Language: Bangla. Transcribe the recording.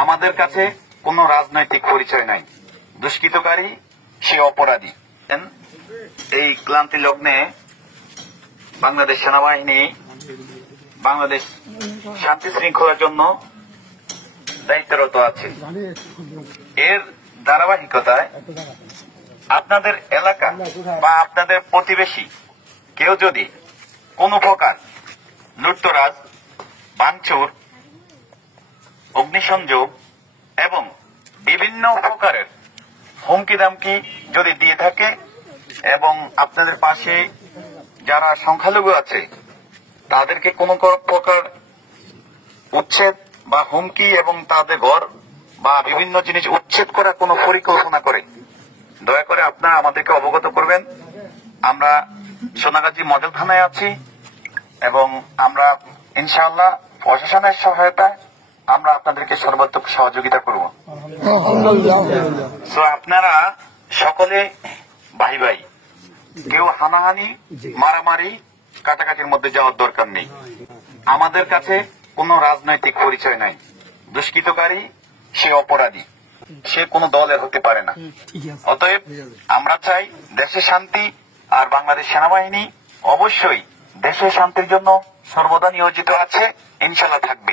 আমাদের কাছে কোনো রাজনৈতিক পরিচয় নাই। দুষ্কৃতকারী সে অপরাধী। এই ক্লান্তি লগ্নে বাংলাদেশ সেনাবাহিনী বাংলাদেশ শান্তি শৃঙ্খলার জন্য দায়িত্বরত আছে। এর ধারাবাহিকতায় আপনাদের এলাকা বা আপনাদের প্রতিবেশী কেউ যদি কোনো প্রকার লুটতরাজ, ভাঙচুর, অগ্নিসংযোগ এবং বিভিন্ন প্রকারের হুমকি দামকি যদি দিয়ে থাকে এবং আপনাদের পাশে যারা সংখ্যালঘু আছে তাদেরকে কোনো প্রকার উচ্ছেদ বা হুমকি এবং তাদের ঘর বা বিভিন্ন জিনিস উচ্ছেদ করার কোনো পরিকল্পনা করে, দয়া করে আপনারা আমাদেরকে অবগত করবেন। আমরা সোনাগাজী মডেল থানায় আছি এবং আমরা ইনশাআল্লাহ প্রশাসনের সহায়তায় আমরা আপনাদেরকে সর্বাত্মক সহযোগিতা করব। তো আপনারা সকলে ভাই ভাই, কেউ হানাহানি, মারামারি, কাটাকাটির মধ্যে যাওয়ার দরকার নেই। আমাদের কাছে কোনো রাজনৈতিক পরিচয় নাই। দুষ্কৃতকারী সে অপরাধী, সে কোনো দলের হতে পারে না। অতএব আমরা চাই দেশের শান্তি, আর বাংলাদেশ সেনাবাহিনী অবশ্যই দেশের শান্তির জন্য সর্বদা নিয়োজিত আছে, ইনশাল্লাহ থাকবে।